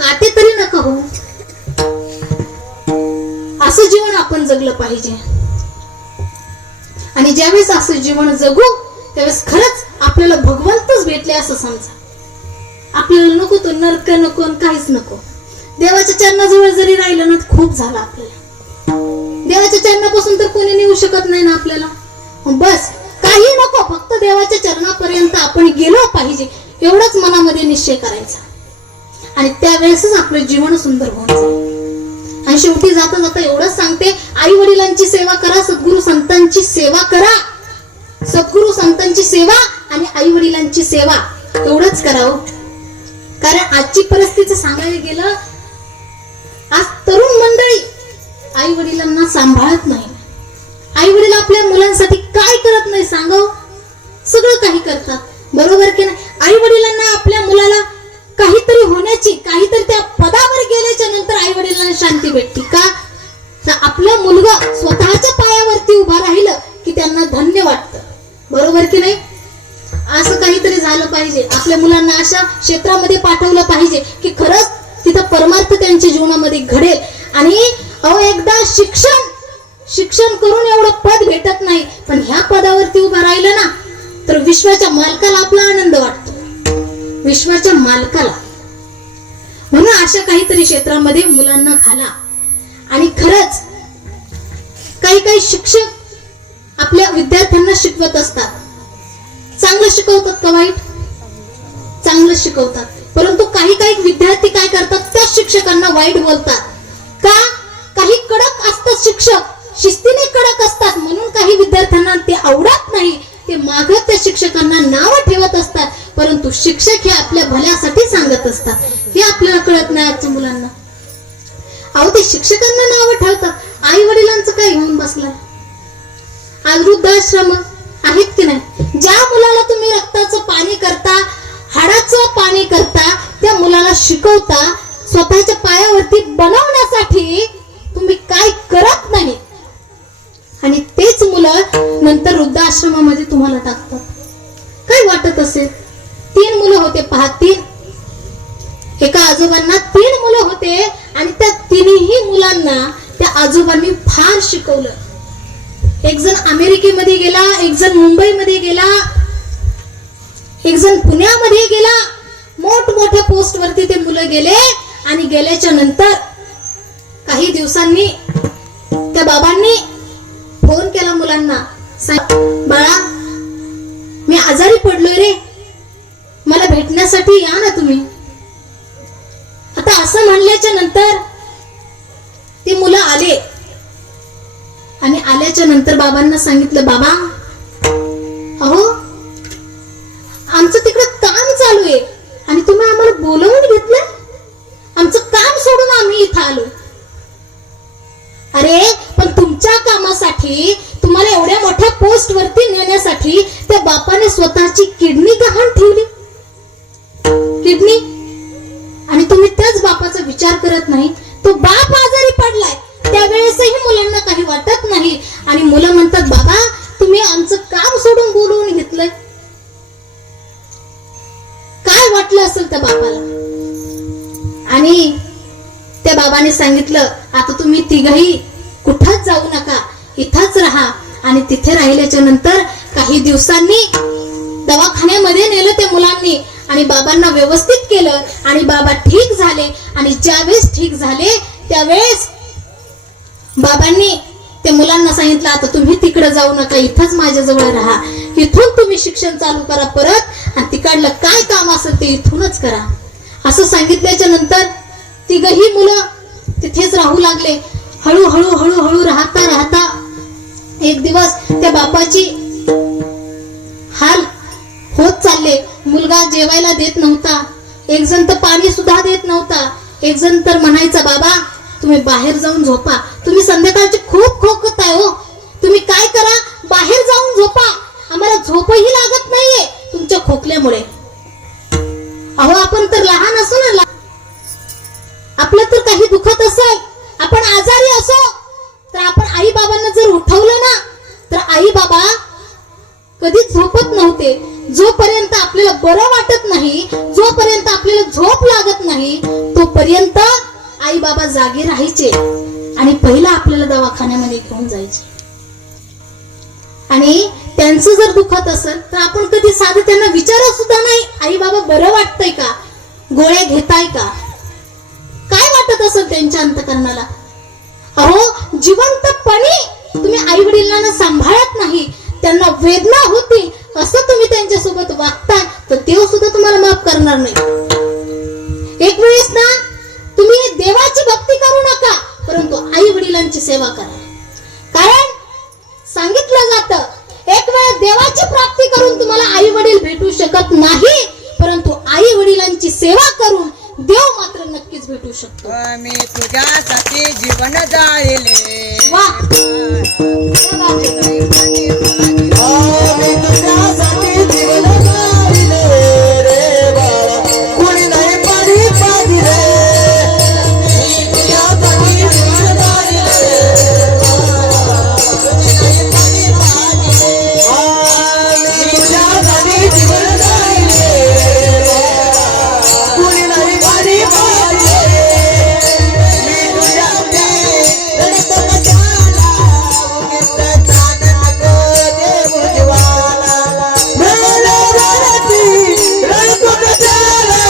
काटे तरी नका हो. असं जीवन आपण जगलं पाहिजे. आणि ज्यावेळेस असं जीवन जगू त्यावेळेस खरंच आपल्याला भगवंतच भेटले असं समजा. आपल्याला नको तो नरक नको काहीच नको. देवाच्या चरणाजवळ जरी राहिलं ना खूप झालं आपल्याला. देवाच्या चरणापासून तर कोणी नेऊ शकत नाही ना आपल्याला. बस काही नको, फक्त देवाच्या चरणापर्यंत आपण गेलो पाहिजे एवढंच मनामध्ये निश्चय करायचा. आणि त्यावेळेसच आपलं जीवन सुंदर होऊन जाईल. आणि शेवटी जाता जाता एवढंच सांगते, आई वडिलांची सेवा करा, सद्गुरु संतांची सेवा करा. सद्गुरु संतांची सेवा आणि आई वडिलांची सेवा एवढंच करावं. कारण आजची परिस्थिती सांगायला गेलं, आज तरुण मंडळी आई वडिलांना सांभाळत नाही. आई वडील आपल्या मुलांसाठी काय करत नाही सांगाव, सगळं काही करतात. बरोबर की नाही? आई वडिलांना आपल्या मुलाला काहीतरी होण्याची, काहीतरी त्या पदावर गेल्याच्या नंतर आई वडिलांना शांती भेटते का? तर आपला मुलगा स्वतःच्या पायावरती उभा राहिलं की त्यांना धन्य वाटतं. बरोबर की नाही? असं काहीतरी झालं पाहिजे. आपल्या मुलांना अशा क्षेत्रामध्ये पाठवलं पाहिजे की खरंच तिथं परमार्थ त्यांच्या जीवनामध्ये घडेल. आणि एकदा शिक्षण करून एवढं पद भेटत नाही, पण ह्या पदावरती उभा राहिलं ना तर विश्वाच्या मालकाला आपला आनंद वाटतो. विश्वाच्या मालकाला. म्हणून अशा काहीतरी क्षेत्रामध्ये मुलांना घाला. आणि खरंच काही शिक्षक आपल्या विद्यार्थ्यांना शिकवत असतात. चांगलं शिकवतात का वाईट? चांगलं शिकवतात. परंतु काही विद्यार्थी काय करतात, त्या शिक्षकांना वाईट बोलतात. का? काही कडक असतात शिक्षक, शिस्तीने कडक असतात, म्हणून काही विद्यार्थ्यांना ते आवडत नाही. ते मागत त्या शिक्षकांना नाव ठेवत असतात. परंतु शिक्षक हे आपल्या भल्यासाठी सांगत असतात. हे आपल्याला कळत नाही आजच्या मुलांना. ते शिक्षकांना नाव ठेवतात. आई वडिलांचं काय घेऊन बसलाय? आज वृद्धाश्रम आहेत की नाही? ज्या मुलाला तुम्ही रक्ताचं पाणी करता, हाडाचं पाणी करता, त्या मुलाला शिकवता, स्वतःच्या पायावरती बनवण्यासाठी तुम्ही काय करत नाही. आणि तेच मुलं नंतर वृद्धाश्रमामध्ये तुम्हाला टाकतात. काय वाटत असेल? 3 मुलं होते पहा, 3. एका आजोबांना 3 मुलं होते आणि त्या 3ही मुलांना त्या आजोबांनी फार शिकवलं. एक जण अमेरिकेमध्ये गेला, एक जण मुंबईमध्ये गेला, एक जण पुण्यामध्ये गेला. मोठमोठ्या पोस्ट वरती ते मुलं गेले. आणि गेल्याच्या नंतर काही दिवसांनी त्या बाबांनी फोन केला मुलांना, बाळा मी आजारी पडलोय रे, मला भेटण्यासाठी या ना तुम्ही. आता असं म्हणल्याच्या नंतर ती मुलं आले. आणि आल्याच्या नंतर बाबांना सांगितलं, बाबा अहो आमचं तिकडे काम चालू आहे आणि तुम्ही आम्हाला बोलवून घेतलं, आमचं काम सोडून आम्ही इथं आलो. अरे पण तुमच्या कामासाठी, तुम्हाला एवढ्या मोठ्या पोस्ट वरती नेण्यासाठी त्या बापाने स्वतःची किडनी गहाण ठेवली. किडनी. आणि तुम्ही त्याच बापाचा विचार करत नाही. तो बाप आजारी पडलाय त्यावेळेसही मुलांना काही वाटत नाही. आणि मुलं म्हणतात, बाबा तुम्ही आमचं काम सोडून बोलवून घेतलंय. काय वाटलं असेल त्या बापाला? आणि त्या बाबाने सांगितलं, आता तुम्ही तिघही कुठंच जाऊ नका, इथंच राहा. आणि तिथे राहिल्याच्या नंतर काही दिवसांनी दवाखान्यामध्ये नेलं त्या मुलांनी आणि बाबांना व्यवस्थित केलं. आणि बाबा ठीक झाले. आणि ज्यावेळेस ठीक झाले त्यावेळेस बाबांनी त्या मुलांना सांगितलं, आता तुम्ही तिकडे जाऊ नका, इथंच माझ्याजवळ राहा. इथून तुम्ही शिक्षण चालू करा परत, आणि तिकडलं काय काम असेल ते इथूनच करा. असं सांगितल्याच्या नंतर तिघही मुलं तिथेच राहू लागले. हळूहळू राहता एक दिवस त्या बापाची हाल होत चालले. मुलगा जेवायला देत नव्हता, एक जण तर पाणी सुद्धा देत नव्हता. एक जण तर म्हणायचा, बाबा तुम्ही बाहेर जाऊन झोपा, तुम्ही संध्याकाळची खूप खोकत आहे हो, तुम्ही काय करा बाहेर जाऊन झोपा, आम्हाला झोपही लागत नाहीये तुमच्या खोकल्यामुळे. अहो आपण तर लहान असो ना, आपलं तर काही दुखत असेल, आपण आजारी असो, तर आपण आई बाबांना जर उठवलं ना तर आई बाबा कधीच झोपत नव्हते. जोपर्यंत आपल्याला बरं वाटत नाही, जोपर्यंत आपल्याला झोप लागत नाही, तोपर्यंत पर्यंत आई बाबा जागे राहायचे आणि पहिला आपल्याला दवाखान्यामध्ये घेऊन जायचे. आणि त्यांचं जर दुखत असेल तर आपण कधी साधं त्यांना विचारत सुद्धा नाही, आई बाबा बरं वाटतंय का, गोळ्या घेताय का, काय वाटत असेल त्यांच्या अंतकरणाला. अहो जिवंतपणी तुम्ही आई वडिलांना सांभाळत नाही, त्यांना वेदना होती असं तुम्ही त्यांच्यासोबत वागताय तर देव सुद्धा तुम्हाला माफ करणार नाही. एक वेळेस ना तुम्ही देवाची भक्ती करू नका, परंतु आई वडिलांची सेवा करा. कारण सांगितलं जातं एक वेळ देवाची प्राप्ती करून तुम्हाला आई वडील भेटू शकत नाही, परंतु आई वडिलांची सेवा करून देव मात्र नक्कीच भेटू शकतो. मी तुझ्यासाठी जीवन जाळले. वा मी तुझ्यासाठी जीवन जाळले रे बाळा, कोणी नाही पाणी पाजले. मी तुझ्यासाठी जीवन जाळले रे बाळा, कोणी नाही पाणी पाजले. मी तुझ्यासाठी जीवन जाळले रे बाळा, कोणी नाही पाणी पाजले. मी तुझ्यासाठी रडत बसाला, उगीच ताण नको देऊ जीवाला. मला रडती रडत बसाला,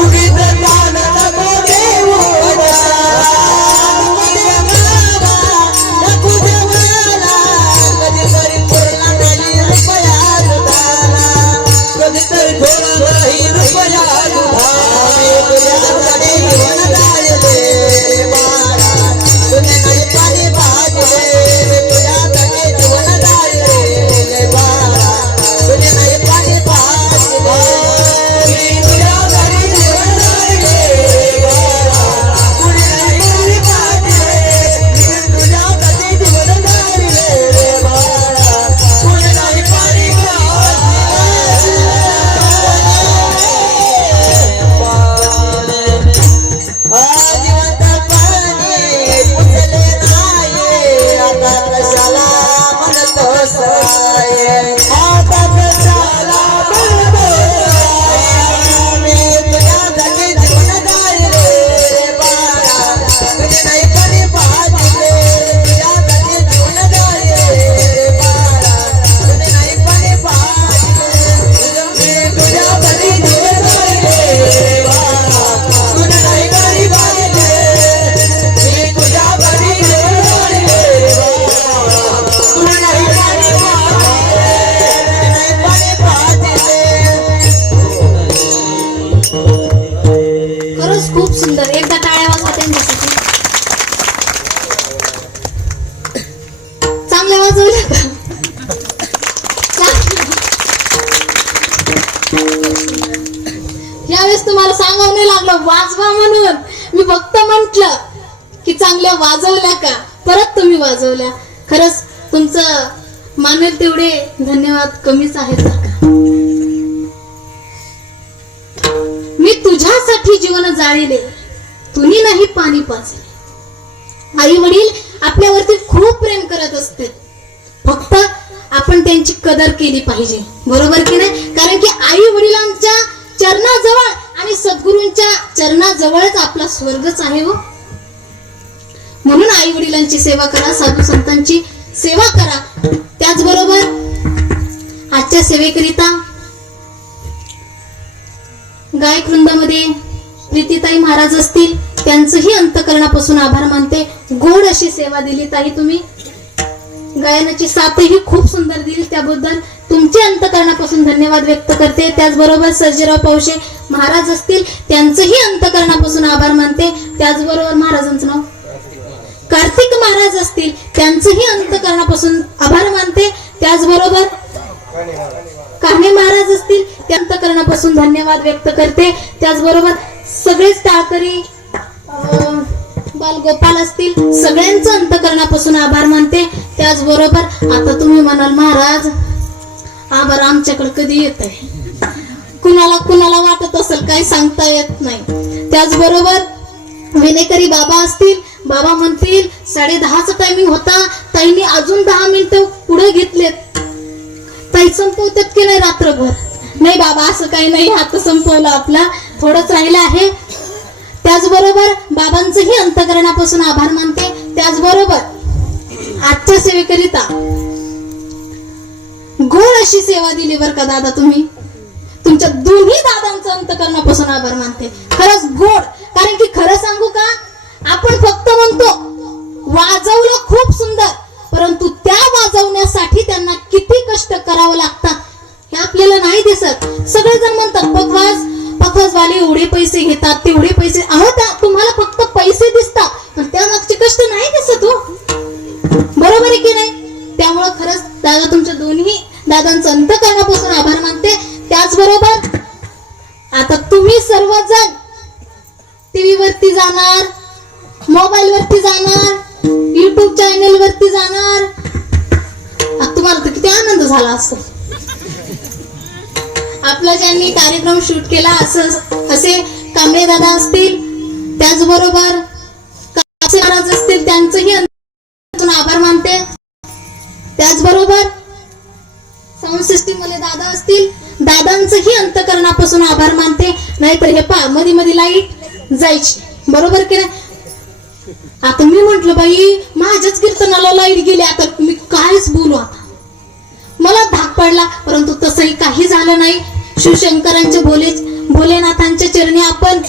उगीच ताण नको देऊ जीवाला. नको देवाला, कधीतरी पुरला नाही रुपया दुधाला, कधीतरी थोडा नाही रुपया दुधाला. मी तुझ्यासाठी जीवन जाळले रे बाळा, तुझे नाही पाणी पाजले. मी तुझ्यासाठी जीवन जाळले रे बाळा, तुझे नाही पाणी पाजले. मी तुझ्यासाठी जीवन जाळले रे बाळा, तुझे नाही पाणी पाजले. मी तुझ्यासाठी जीवन जाळले रे बाळा, तुझे नाही पाणी जिवंत पाणी पुसले नाही, आता कशाला म्हणतोस आहे, आता कशाला म्हणतोस आहे. मी तुझ्यासाठी जीवन जाळले रे बाळा, तुझे नाही पाणी पाजले. तुझ्यासाठी जीवन जाळले रे बाळा, तुझे नाही पाणी पाजले. मी तुझ्यासाठी जीवन जाळले रे बाळा, तुझे नाही पाणी पाजले. मी तुझ्यासाठी जीवन जाळले रे बाळा, तुझे नाही पाणी पाजले. नाही पाणी पाजले. खरंच खूप सुंदर. एकदा टाळ्या वाजवा त्यांच्यासाठी. चांगल्या वाजवल्या का? यावेळेस तुम्हाला सांगावं नाही लागलं वाजवा म्हणून. मी फक्त म्हंटल की चांगल्या वाजवल्या का, परत तुम्ही वाजवल्या. खरंच तुमचं मानेल तेवढे धन्यवाद कमीच आहेत बरं का. मी तुझ्यासाठी जीवन जाळले, तुम्ही नाही पाणी पाजले. आई वडील आपल्यावरती खूप प्रेम करत असते, फक्त आपण त्यांची कदर केली पाहिजे, बरोबर की नाही. कारण की आई वडिलांच्या चरणाजवळ आणि सद्गुरूंच्या चरणाजवळच आपला स्वर्गच आहे हो. म्हणून आई वडिलांची सेवा करा, साधू संतांची सेवा करा. त्याचबरोबर आजच्या सेवेकरिता गायक वृंदामध्ये प्रीतीताई महाराज असतील, त्यांचंही अंतकरणापासून आभार मानते. गोड अशी सेवा दिली ताई तुम्ही. गायनाची साथही खूप सुंदर दिली, त्याबद्दल तुमचे अंतकरणापासून धन्यवाद व्यक्त करते. त्याचबरोबर सर्जेराव पावशे महाराज असतील, त्यांचंही अंतकरणापासून आभार मानते. त्याचबरोबर महाराजांचं नाव कार्तिक महाराज असतील, त्यांचंही अंतकरणापासून आभार मानते. त्याचबरोबर कान्हे महाराज असतील, त्या अंतकरणापासून धन्यवाद व्यक्त करते. त्याचबरोबर सगळेच टाळकरी बालगोपाल असतील, सगळ्यांचं अंतकरणापासून आभार मानते. त्याचबरोबर आता तुम्ही म्हणाल महाराज आभार आमच्याकडे कधी येत आहे, कुणाला कुणाला वाटत असेल काही सांगता येत नाही. त्याचबरोबर विनेकरी बाबा असतील, बाबा म्हणतील 10:30चा टायमिंग होता, ताईंनी अजून 10 मिनिटं पुढे घेतलेत, ताई संपवतात की नाही रात्रभर. नाही बाबा असं काही नाही, आता संपवलं आपला, थोडंच राहिलं आहे. त्याचबरोबर दादांचंही अंतकरणापासून आभार मानते. त्याचबरोबर आजच्या सेवेकरिता गोड अशी सेवा दिली बरं का दादा. तुम्ही तुमच्या दोन्ही दादांचं अंतकरणापासून आभार मानते. खरंच गोड. कारण की खरं सांगू का, आपण फक्त म्हणतो वाजवलं खूप सुंदर, परंतु त्या वाजवण्यासाठी त्यांना किती कष्ट करावं लागतात हे आपल्याला नाही दिसत. सगळेजण म्हणतात पखवाजवाले एवढे पैसे घेतात, तेवढे पैसे. अहो त्या तुम्हाला फक्त पैसे दिसतात, पण त्या मागचे कष्ट नाही दिसत हो. बरोबर आहे की नाही? त्यामुळे खरंच दादा तुमच्या दोन्ही दादांचं अंतकरणापासून आभार मानते. त्याचबरोबर आता तुम्ही सर्वजण टीव्ही वरती जाणार, मोबाईल वरती जाणार, युट्यूब चॅनल वरती जाणार. आता तुम्हाला तर किती आनंद झाला असतो. आपला ज्यांनी कार्यक्रम शूट केला असे कांबळे दादा असतील, त्याचबरोबर कापसे महाराज असतील, त्यांचंही आभार मानते. त्याचबरोबर साऊंड सिस्टीम वाले दादा असतील, दादांचंही अंतकरणापासून आभार मानते. नाहीतर हे पा मध्ये मध्ये लाईट जायची. बरोबर की नाही? आता मी म्हंटल बाई माझ्याच कीर्तनाला लाईट गेली, आता मी कायच बोलू. आता मला धाक पडला, परंतु तसंही काही झालं नाही. शिवशंकरांच्या भोलेनाथांच्या चरणी आपण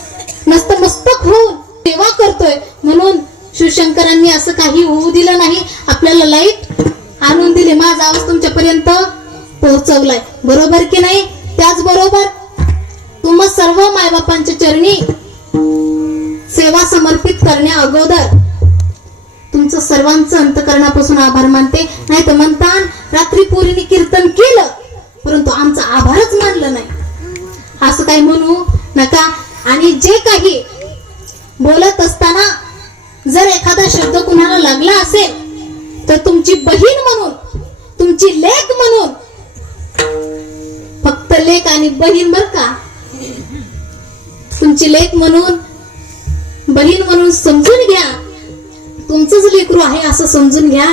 नतमस्तक होऊन सेवा करतोय, म्हणून शिवशंकरांनी असं काही होऊ दिलं नाही. आपल्याला लाईट आणून दिली, माझा आवाज तुमच्यापर्यंत पोहोचवलाय. बरोबर की नाही? त्याचबरोबर तुम्हा सर्व मायबापांच्या चरणी सेवा समर्पित करण्या अगोदर तुमचं सर्वांचं अंतकरणापासून आभार मानते. नाही तर म्हणतात रात्री पोरीने कीर्तन केलं, परंतु आमचा आभारच मानलं नाही. असं काही म्हणू नका. आणि जे काही बोलत असताना जर एखादा शब्द कुणाला लागला असेल तर तुमची बहीण म्हणून, तुमची लेक म्हणून, फक्त लेक आणि बहीण बर का, तुमची लेक म्हणून, बहीण म्हणून समजून घ्या. तुमचंच लेकरू आहे असं समजून घ्या.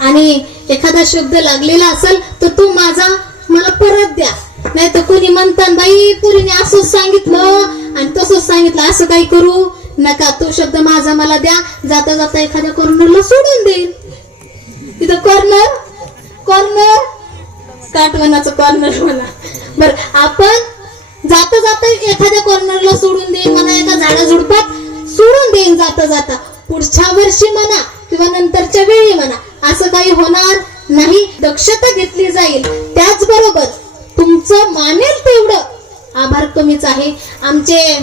आणि एखादा शब्द लागलेला असेल तर तो मला परत द्या. नाही तर कोणी म्हणतात बाई पुरीने असंच सांगितलं आणि तसंच सांगितलं, असं काही करू नका. तो शब्द माझा मला द्या. जाता जाता एखाद्या कॉर्नरला सोडून देईल. तिथं कॉर्नर काटवनाचं कॉर्नर म्हणा. बर, आपण जाता जाता एखाद्या कॉर्नरला सोडून देईन म्हणा, एका झाडाझुडपात सोडून देईन जाता जाता. पुढच्या वर्षी म्हणा किंवा नंतरच्या वेळी म्हणा, असं काही होणार नाही. दक्षता घेतली जाईल. त्याचबरोबर तुमचं मानेल तेवढं आभार कमीच आहे. आमचे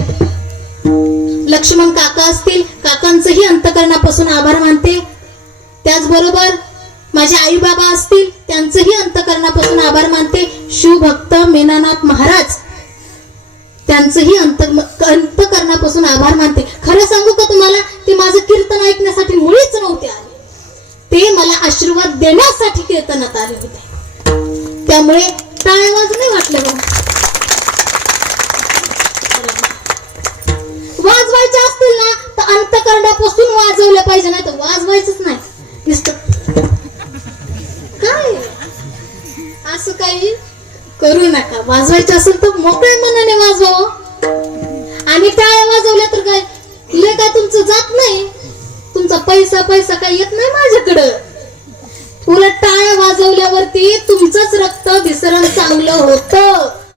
लक्ष्मण काका असतील, काकांचंही अंतकरणापासून आभार मानते. त्याचबरोबर माझे आई बाबा असतील, त्यांचंही अंतकरणापासून आभार मानते. शिवभक्त मेनानाथ महाराज, त्यांचंही अंतकरणापासून आभार मानते. खरं सांगू का तुम्हाला, ते माझं कीर्तन ऐकण्यासाठी मुळीच नव्हते आले. ते मला आशीर्वाद देण्यासाठी कीर्तनात आले होते. त्यामुळे टाळ्या वाजणे वाटलं बघ. वाजवायचे असतील ना तर अंतकरणापासून वाजवलं पाहिजे, नाही तर वाजवायचंच नाही. नुसतं काय असं काही करू नका. वाजवायचे असेल तर मोकळ्या मनाने वाजवा. आणि टाळ्या वाजवल्या तर काय लय काय तुमचं जात नाही. तुमचा पैसा काही येत नाही माझ्याकडं. उलट टाळ्या वाजवल्यावरती तुमचंच रक्त भिसरण चांगलं होतं.